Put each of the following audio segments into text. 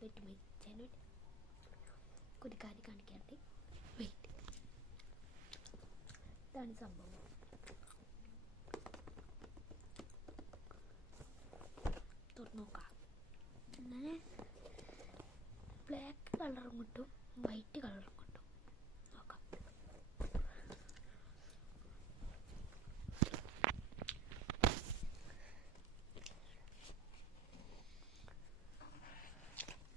Wait my channel ഒരു കാര്യം കാണിക്കാണ്ട് wait. ഇതാണ് സംഭവം. തുറന്നു നോക്കാം. അങ്ങനെ ബ്ലാക്ക് കളറും കിട്ടും, വൈറ്റ് കളറും കിട്ടും. നോക്കാം.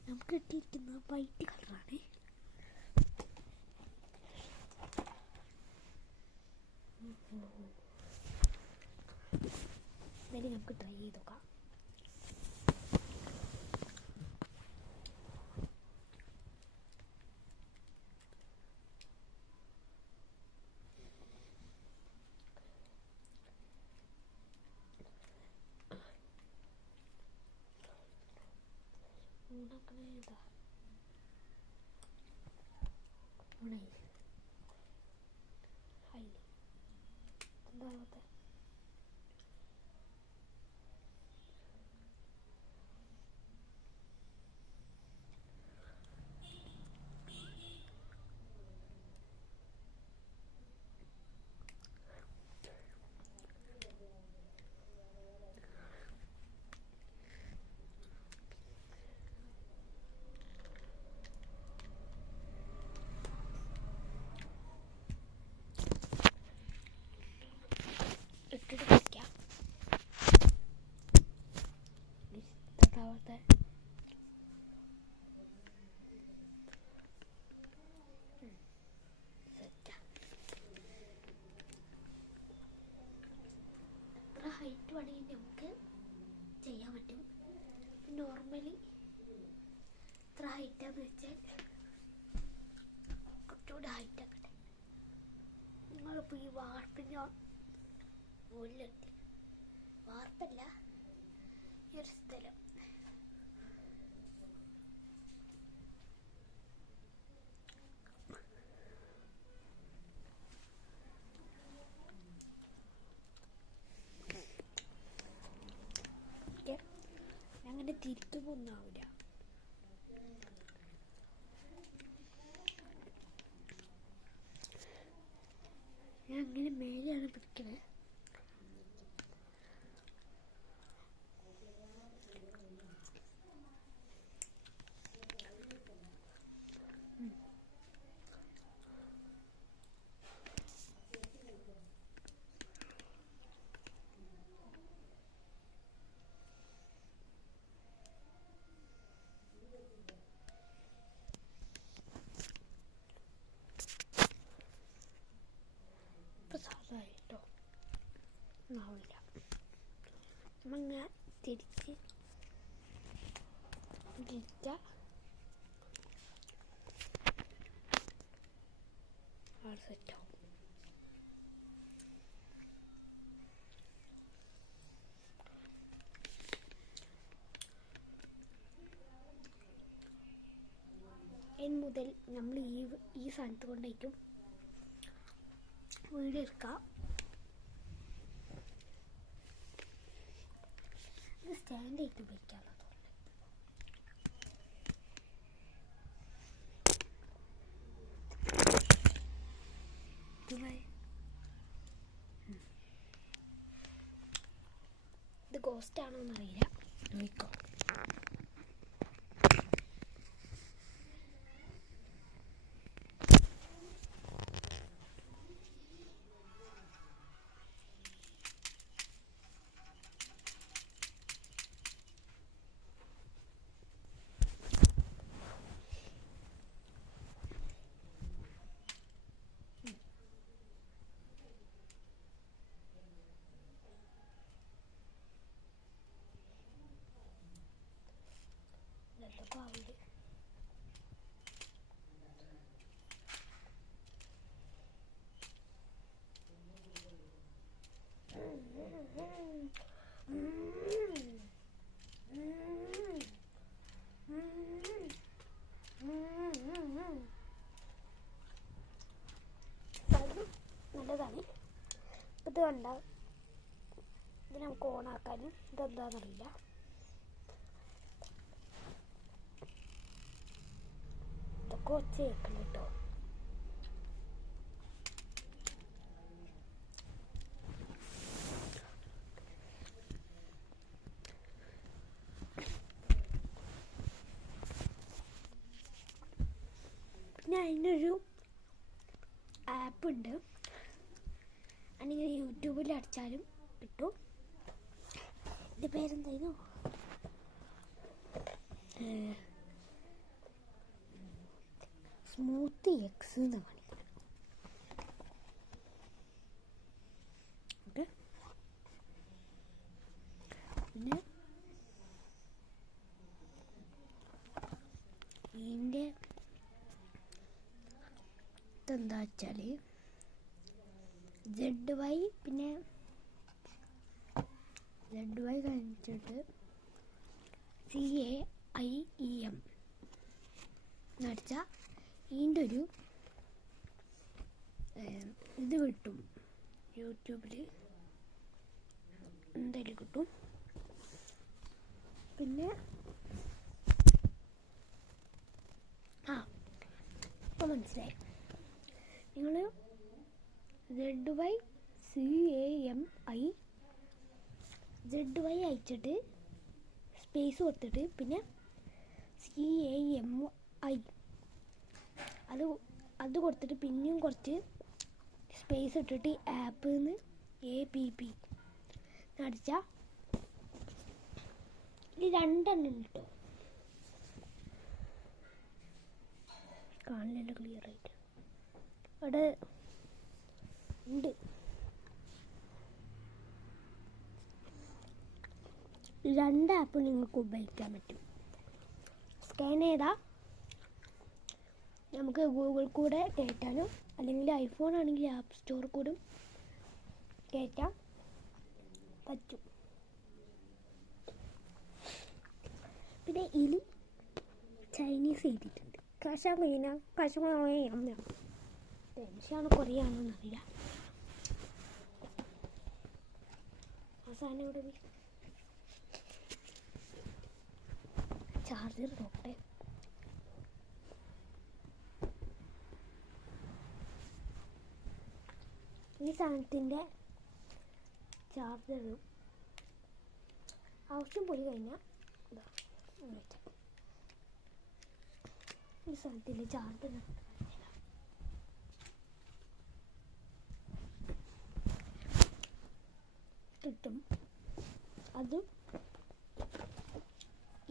നമുക്ക് കിട്ടിയിരിക്കുന്നത് വൈറ്റ് കളറാണ്. ഇനി നമുക്ക് ട്രൈ ചെയ്ത് നോക്കാം. ഉണ്ടാക്കണേതാ എന്താവത്തെ ഇട്ടിട്ട് കളിക്കാം. ഇതാവട്ടെ. എത്ര ഹൈറ്റ് വേണമെങ്കിൽ നമുക്ക് ചെയ്യാൻ പറ്റും. നോർമലി എത്ര ഹൈറ്റാന്ന് വെച്ചാൽ കുറച്ചുകൂടി ഹൈറ്റ് ആക്കട്ടെ. നിങ്ങളിപ്പോൾ ഈ വാർപ്പിൻ്റെ മുകളിലെത്തി, വാർപ്പല്ല ഈ ഒരു സ്ഥലം അങ്ങനെ തിരിക്കുമൊന്നും ആവില്ല. ഞാൻ അങ്ങനെ മേലെയാണ് പിടിക്കണേ. സാധാരണ ആവില്ല. നമ്മങ്ങനെ തിരിച്ച് സെറ്റാവും. ഇനി മുതൽ നമ്മൾ ഈ സാധനത്ത് കൊണ്ടായിട്ടും വീഡിയോ എടുക്കാം. ഇത് സ്റ്റാൻഡായിട്ട് ഉപയോഗിക്കാനുള്ളതുകൊണ്ട് ഇത് ഗോസ്റ്റ് ആണോ എന്നറിയില്ല. നോക്കാം. ആവില്ല. നല്ലതാണ്. ഇത് കണ്ട ഇത് നമുക്ക് ഓണാക്കാനും ഇതെന്താണെന്നറിയില്ല. കൊച്ച് കേൾക്കണം കേട്ടോ. പിന്നെ അതിനൊരു ആപ്പ് ഉണ്ട്, അല്ലെങ്കിൽ യൂട്യൂബിൽ അടിച്ചാലും കിട്ടും. ഇതിൻ്റെ പേരെന്തായിരുന്നു? സ്മൂത്തി എക്സ് എന്ന് കാണിക്കുന്നത്. ഓക്കെ, പിന്നെ ഇതിൻ്റെ ഇതെന്താ വെച്ചാൽ ZY, പിന്നെ ZY കഴിഞ്ഞിട്ട് CAIEM എന്നടിച്ചാൽ ഇതിൻ്റെ ഒരു ഇത് കിട്ടും. യൂട്യൂബിൽ എന്തായാലും കിട്ടും. പിന്നെ ഇപ്പം മനസ്സിലായി. നിങ്ങൾ ZY അയച്ചിട്ട് സ്പേസ് കൊടുത്തിട്ട് പിന്നെ CAMI അത് കൊടുത്തിട്ട് പിന്നെയും കുറച്ച് സ്പേസ് ഇട്ടിട്ട് ആപ്പ് നിന്ന് APP അടിച്ചാൽ ഇത് രണ്ടെണ്ണം കിട്ടും. കാണില്ലല്ലോ ക്ലിയർ ആയിട്ട്. അവിടെ ഉണ്ട്. രണ്ട് ആപ്പ് നിങ്ങൾക്ക് ഉപയോഗിക്കാൻ പറ്റും. സ്കാൻ ചെയ്താൽ നമുക്ക് ഗൂഗിൾ കൂടെ കയറ്റാനും, അല്ലെങ്കിൽ ഐഫോൺ ആണെങ്കിൽ ആപ്പ് സ്റ്റോർ കൂടെ കയറ്റാൻ പറ്റും. പിന്നെ ഇതിൽ ചൈനീസ് എഴുതിയിട്ടുണ്ട്. ടെൻഷനാണ് കുറയാണെന്നറിയില്ല. അവസാനം ഇവിടെ ചാർജർ നോക്കട്ടെ. ഈ സാധനത്തിൻ്റെ ചാർജറും ആവശ്യം പോയി കഴിഞ്ഞാൽ ഈ സാധനത്തിൻ്റെ ചാർജർ കിട്ടും. അത്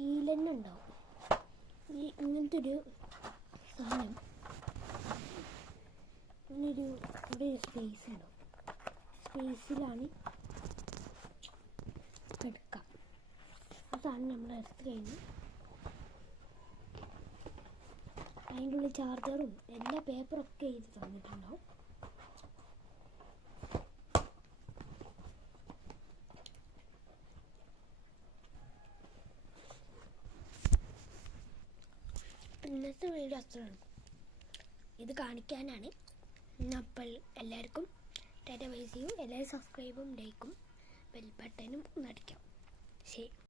ഈലെന്നെ ഉണ്ടാവും. ഇങ്ങനത്തെ ഒരു സാധനം, ഇങ്ങനൊരു ഇവിടെ സ്പേസ് ഉണ്ടാവും. സ്പേസിലാണ് എടുക്കാം. ആ സാധനം നമ്മൾ എടുത്ത് കഴിഞ്ഞ് അതിൻ്റെ ഉള്ളിൽ ചാർജറും എല്ലാ പേപ്പറൊക്കെ എഴുതി തന്നിട്ടുണ്ടാവും. ഇന്നത്തെ വീഡിയോ അത്രയാണ്. ഇത് കാണിക്കാനാണ്. അപ്പോൾ എല്ലാവർക്കും ടാറ്റ ബൈ സീ യു. എല്ലാവരും സബ്സ്ക്രൈബും ലൈക്കും ബെൽ ബട്ടനും ഒന്ന് അടിക്കാം. ശരി.